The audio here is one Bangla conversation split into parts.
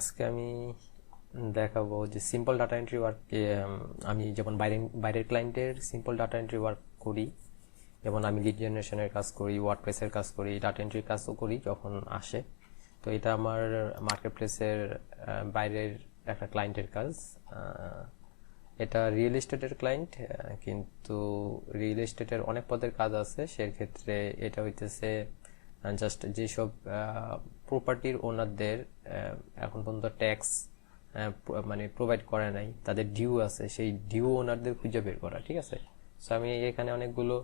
আজকে আমি দেখাবো যে সিম্পল ডাটা এন্ট্রি ওয়ার্ক আমি যেমন বাইরের ক্লায়েন্টের সিম্পল ডাটা এন্ট্রি ওয়ার্ক করি, যেমন আমি লিড জেনারেশনের কাজ করি, ওয়ার্ডপ্রেসের কাজ করি, ডাটা এন্ট্রির কাজও করি যখন আসে। তো এটা আমার মার্কেট প্লেসের বাইরের একটা ক্লায়েন্টের কাজ। এটা রিয়েল এস্টেটের ক্লায়েন্ট, কিন্তু রিয়েল এস্টেটের অনেক পদের কাজ আছে। সেক্ষেত্রে এটা হইতেছে জাস্ট যেসব প্রপার্টির ওনারদের এখন পর্যন্ত ট্যাক্স মানে প্রোভাইড করে নাই, তাদের ডিউ আছে, সেই ডিউ ওনারদের খুঁজে বের করা। ঠিক আছে, সো আমি এখানে অনেকগুলো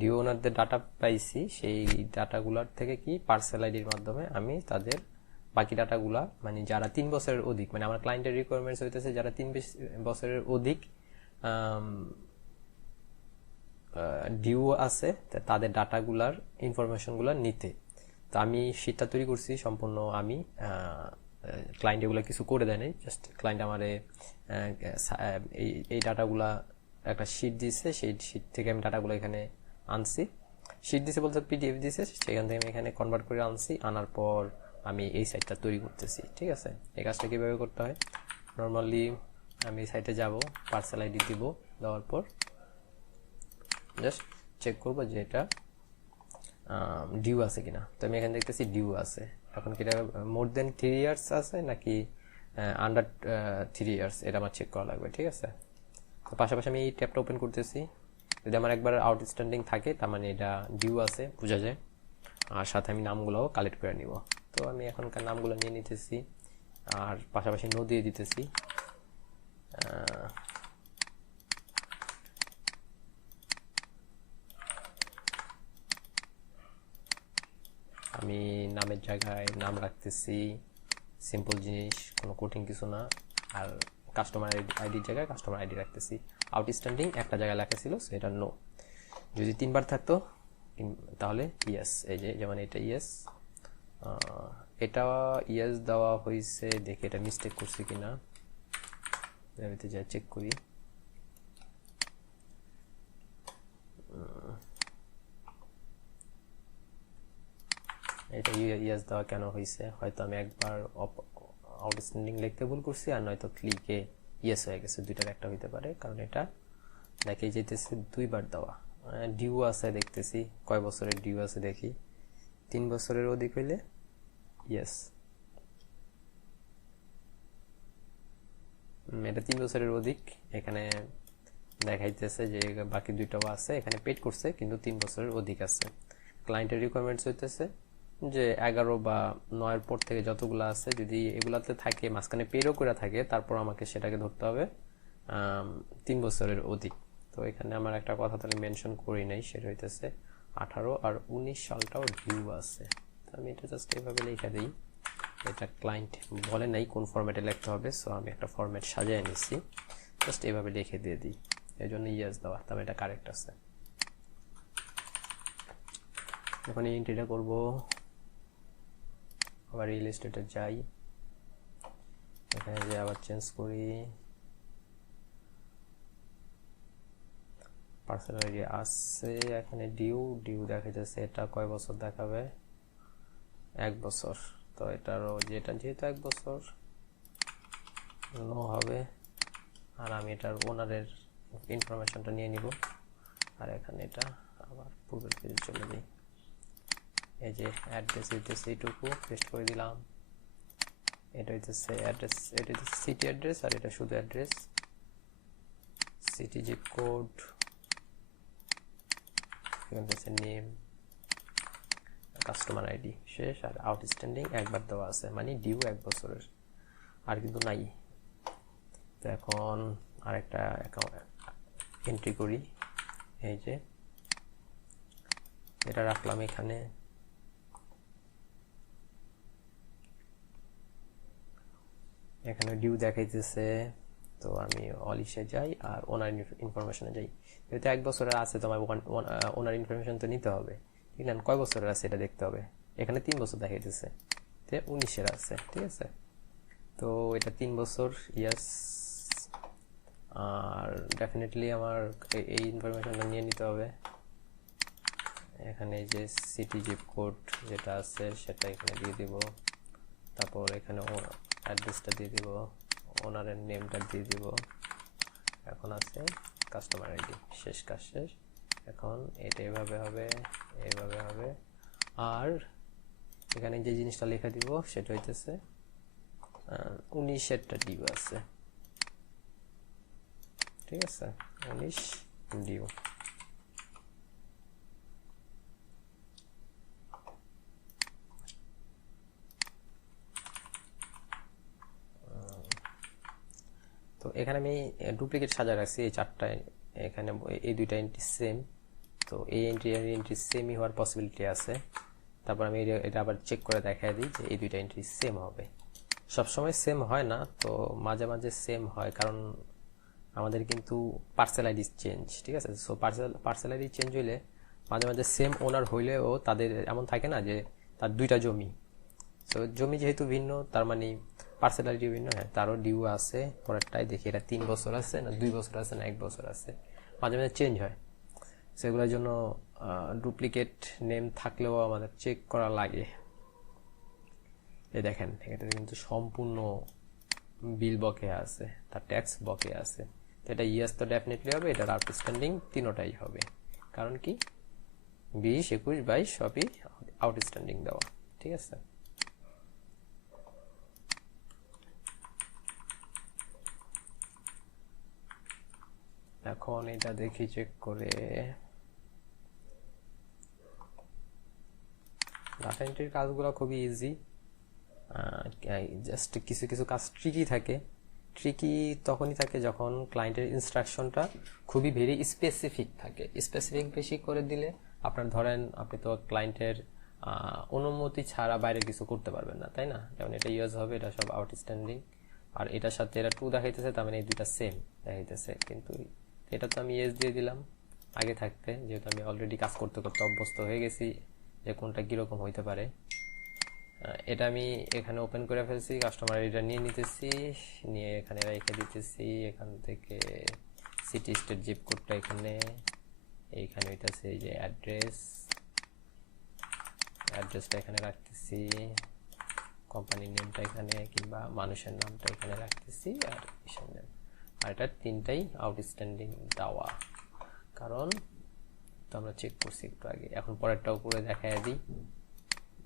ডিউ ওনারদের ডাটা পাইছি। সেই ডাটাগুলোর থেকে কি পার্সেল আইডির মাধ্যমে আমি তাদের বাকি ডাটাগুলা, মানে যারা 3 বছরের অধিক, মানে আমার ক্লায়েন্টের রিকোয়ারমেন্টস হইতেছে যারা 3 বছরের অধিক ডিউ আছে তাদের ডাটাগুলার ইনফরমেশনগুলো নিতে। তো আমি শিটটা তৈরি করছি সম্পূর্ণ আমি, ক্লায়েন্ট এগুলো কিছু করে দেয় নাই, জাস্ট ক্লায়েন্ট আমারে এই ডাটাগুলা একটা শিট দিয়েছে, সেই শিট থেকে আমি ডাটাগুলো এখানে আনছি। শিট দিয়েছে বলতে পিডিএফ দিয়েছে, সেখান থেকে আমি এখানে কনভার্ট করে আনছি। আনার পর আমি এই সাইটটা তৈরি করতেছি। ঠিক আছে, এই কাজটা কীভাবে করতে হয়, নর্মালি আমি সাইটে যাব, পার্সেল আইডি দিব, দেওয়ার পর জাস্ট চেক করবো যে এটা ডিউ আছে কিনা। তো আমি এখানে দেখতেছি ডিউ আছে। এখন কি এটা মোর দেন 3 ইয়ার্স আছে নাকি আন্ডার 3 ইয়ার্স, এটা আমার চেক করা লাগবে। ঠিক আছে, তো পাশাপাশি আমি এই ট্যাবটা ওপেন করতেছি। যদি আমার একবার আউটস্ট্যান্ডিং থাকে তার মানে এটা ডিউ আছে, বোঝা যায়। আর সাথে আমি নামগুলোও কালেক্ট করে নিব। তো আমি এখনকার নামগুলো নিয়ে নিতেছি, আর পাশাপাশি নো দিয়ে দিতেছি। আমি নামের জায়গায় নাম রাখতেছি, সিম্পল জিনিস, কোনো কঠিন কিছু না। আর কাস্টমার আইডির জায়গায় কাস্টমার আইডি রাখতেছি। আউটস্ট্যান্ডিং একটা জায়গায় লেখা ছিল, সেটা নো। যদি 3বার থাকতো তাহলে ইয়েস। এই যে যেমন এটা ইয়েস, এটা ইয়েস দেওয়া হয়েছে। দেখি এটা মিস্টেক করছি কিনা, এতে যা চেক করি। এটা ইয়েস দেওয়া কেন হয়েছে, হয়তো আমি একবার আউটস্ট্যান্ডিং লিখতে ভুল করছি, আর নয়তো ক্লিকে ইয়েস হয়ে গেছে, দুইটার একটা হইতে পারে। কারণ এটা দেখে যেতেছে 2বার দেওয়া। ডিউ আছে দেখতেছি, কয় বছরের ডিউ আছে দেখি। 3 বছরের অধিক হইলে ইয়েস, এটা 3 বছরের অধিক। এখানে দেখাইতেছে যে বাকি দুইটাও আছে, এখানে পেড করছে কিন্তু 3 বছরের অধিক আছে। ক্লায়েন্টের রিকোয়ারমেন্টস হইতেছে যে 11 বা 9-এর পর থেকে যতগুলো আছে, যদি এগুলাতে থাকে, মাঝখানে পেডও করে থাকে, তারপর আমাকে সেটাকে ধরতে হবে 3 বছরের অধিক। তো এখানে আমার একটা কথা তাহলে মেনশন করি নাই, সেটা হইতেছে 18 আর 19 সালটাও ডিউ আছে। তো আমি এটা জাস্ট এইভাবে লিখে দিই। এটা ক্লায়েন্ট বলে নাই কোন ফরম্যাটে লিখতে হবে, সো আমি একটা ফরম্যাট সাজিয়ে নিছি, জাস্ট এইভাবে লিখে দিয়ে দিই। এই জন্য ইয়েস দেওয়া, তবে এটা কারেক্ট আছে। এখন এই এন্ট্রিটা করবো, আবার রিয়েল এস্টেটে যাই, এখানে যে আবার চেঞ্জ করি। পার্সেল আইডি আছে, এখানে ডিউ দেখা যাচ্ছে, এটা কয় বছর দেখাবে, 1 বছর। তো এটারও যেটা যেহেতু 1 বছর নো হবে। আর আমি এটার ওনারের ইনফরমেশনটা নিয়ে নিব, আর এখানে এটা আবার পূর্বের পেজে চলে যাই। এই যে অ্যাড্রেস হইতেছে এইটুকু পেস্ট করে দিলাম। এটা হইতেছে অ্যাড্রেস, এটা হইতেছে সিটি অ্যাড্রেস, আর এটা শুধু অ্যাড্রেস। সিটি জিপ কোড, এখানে হচ্ছে নেম, কাস্টমার আইডি শেষ। আর আউটস্ট্যান্ডিং একবার দেওয়া আছে, মানে ডিউ 1 বছরের, আর কিন্তু নাই। তো এখন আরেকটা অ্যাকাউন্ট এন্ট্রি করি। এই যে এটা রাখলাম এখানে। এখানে ডিউ দেখাইতেছে, তো আমি অলিশে যাই আর ওনার ইনফরমেশনে যাই। যেহেতু 1 বছরের আছে, তো আমার ওনার ইনফরমেশন তো নিতে হবে, ঠিক না? কয় বছরের আছে এটা দেখতে হবে। এখানে 3 বছর দেখাইতেছে, 19-এর আছে। ঠিক আছে, তো এটা 3 বছর ইয়েস। আর ডেফিনেটলি আমার এই ইনফরমেশনটা নিয়ে নিতে হবে। এখানে যে সিটি জিপ কোড যেটা আছে সেটা এখানে দিয়ে দিব। তারপর এখানে অ্যাড্রেসটা দিয়ে দিব, ওনারের নেমটা দিয়ে দিব। এখন আছে কাস্টমার আইডি, শেষ, কাজ শেষ। এখন এটা এভাবে হবে, এইভাবে হবে। আর এখানে যে জিনিসটা লেখা দিব সেটা হইতেছে 19-এরটা ডিউ আছে, ঠিক আছে, 19 ডিউ। তো এখানে আমি ডুপ্লিকেট সাজা রাখছি এই চারটায়, এখানে এই দুইটা এন্ট্রি সেম, তো এই এন্ট্রি আর এন্ট্রি সেমই হওয়ার পসিবিলিটি আছে। তারপর আমি এটা আবার চেক করে দেখাই দিই যে এই দুইটা এন্ট্রি সেম হবে। সবসময় সেম হয় না, তো মাঝে মাঝে সেম হয়, কারণ আমাদের কিন্তু পার্সেল আইডি চেঞ্জ, ঠিক আছে। সো পার্সেল আইডি চেঞ্জ হইলে মাঝে মাঝে সেম ওনার হইলেও তাদের এমন থাকে না যে তার দুইটা জমি, তো জমি যেহেতু ভিন্ন তার মানে পার্সেল আইডি ভিন্ন। হ্যাঁ, তারও ডিউ আছে। পরেরটাই দেখি এটা 3 বছর আছে না 2 বছর আছে না 1 বছর আছে, মাঝে মাঝে চেঞ্জ হয়। সেগুলোর জন্য ডুপ্লিকেট নেম থাকলেও আমাদের চেক করা লাগে। এই দেখেন এটা কিন্তু সম্পূর্ণ বিল বকেয়া আছে, তার ট্যাক্স বকেয়া আছে। তো এটা ইয়েস তো ডেফিনেটলি হবে, এটার আউটস্ট্যান্ডিং তিনোটাই হবে। কারণ কি 20, 21, 22 সবই আউটস্ট্যান্ডিং দেওয়া, ঠিক আছে। এখন এটা দেখি চেক করে। ডাটা এন্ট্রির কাজগুলো খুবই ইজি, জাস্ট কিছু কিছু কাজ ট্রিকি থাকে। ট্রিকি তখনই থাকে যখন ক্লায়েন্টের ইনস্ট্রাকশনটা খুবই ভেরি স্পেসিফিক থাকে। স্পেসিফিক বেশি করে দিলে আপনার ধরেন আপনি তো ক্লায়েন্টের অনুমতি ছাড়া বাইরে কিছু করতে পারবেন না, তাই না। যেমন এটা ইউজ হবে, এটা সব আউটস্ট্যান্ডিং, আর এটার সাথে এটা 2 দেখাইতেছে, তার মানে এই দুইটা সেম দেখাইতেছে। কিন্তু এটা তো আমি ইয়েস দিয়ে দিলাম আগে থাকতে, যেহেতু আমি অলরেডি কাজ করতে করতে অভ্যস্ত হয়ে গেছি যে কোনটা কীরকম হইতে পারে। এটা আমি এখানে ওপেন করে ফেলছি, কাস্টমার এটা নিয়ে নিতেছি, নিয়ে এখানে রেখে দিতেছি। এখান থেকে সিটি স্টেট জিপ কোডটা এখানে, এইখানে হইতেছে এই যে অ্যাড্রেসটা এখানে রাখতেছি, কোম্পানির নেমটা এখানে কিংবা মানুষের নামটা এখানে রাখতেছি, আর মিশন নেম। আর এটা তিনটাই আউটস্ট্যান্ডিং দেওয়া, কারণ তো আমরা চেক করছি একটু আগে। এখন পরেরটাও করে দেখাই দিই,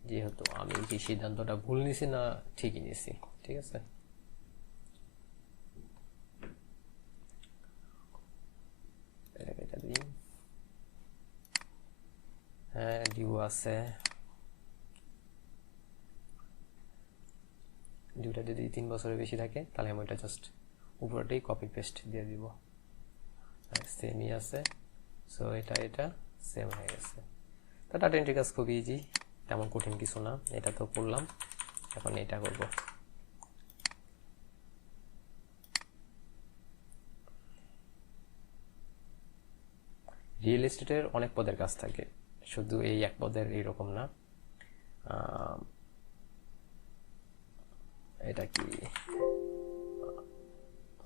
যেহেতু আমি কি সিদ্ধান্তটা ভুল নিছি না ঠিকই নিছি, ঠিক আছে। এটা দিই, হ্যাঁ ডিউ আছে। ডিউটা যদি 3 বছরের বেশি থাকে তাহলে আমি ওইটা জাস্ট উপরটাই কপি পেস্ট দিয়ে দিব, সেমই আছে। সো এটা সেম হয়ে গেছে। তো ডাটা এন্ট্রি কাজ খুব ইজি, তেমন কঠিন কিছু না। এটা তো করলাম, এখন এটা করব। রিয়েল এস্টেটের অনেক পদের কাজ থাকে, শুধু এই এক পদের এইরকম না। এটা কি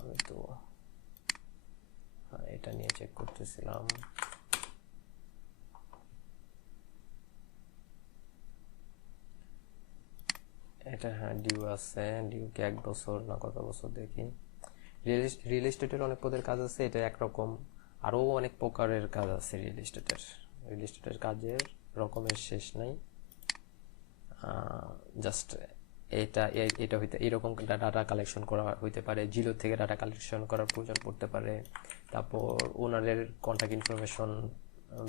আমি তো এটা নিয়ে চেক করতেছিলাম। এটা হ্যাঁ ডিউ আছে, ডিউ কি 1 বছর না কত বছর দেখি। রিয়েল এস্টেটের অনেক পদের কাজ আছে, এটা একরকম। আরও অনেক প্রকারের কাজ আছে রিয়েল এস্টেটের কাজের রকমের শেষ নাই। জাস্ট এটা হইতে এরকম ডাটা কালেকশন করা হইতে পারে, জিরো থেকে ডাটা কালেকশন করার প্রয়োজন পড়তে পারে। তারপর ওনারের কন্ট্যাক্ট ইনফরমেশন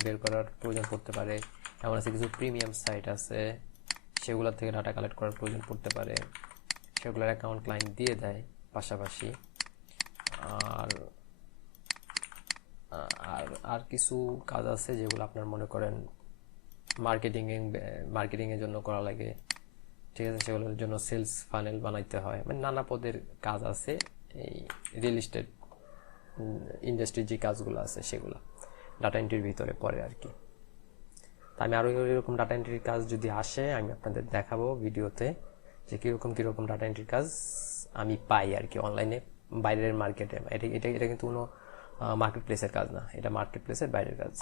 বের করার প্রয়োজন পড়তে পারে। এমন আছে কিছু প্রিমিয়াম সাইট আছে, সেগুলোর থেকে ডাটা কালেক্ট করার প্রয়োজন পড়তে পারে, সেগুলোর অ্যাকাউন্ট ক্লায়েন্ট দিয়ে দেয় পাশাপাশি। আর আর আর কিছু কাজ আছে যেগুলো আপনার মনে করেন মার্কেটিংয়ের জন্য করা লাগে, ঠিক আছে। সেগুলোর জন্য সেলস ফানেল বানাইতে হয়, মানে নানা পদের কাজ আছে এই রিয়েল এস্টেট ইন্ডাস্ট্রির যে কাজগুলো আছে সেগুলো ডাটা এন্ট্রির ভিতরে পড়ে আর কি। তা আমি আরও এরকম ডাটা এন্ট্রির কাজ যদি আসে আমি আপনাদের দেখাবো ভিডিওতে, যে কীরকম ডাটা এন্ট্রির কাজ আমি পাই আর কি অনলাইনে, বাইরের মার্কেটে। এটা কিন্তু কোনো মার্কেট প্লেসের কাজ না, এটা মার্কেট প্লেসের বাইরের কাজ।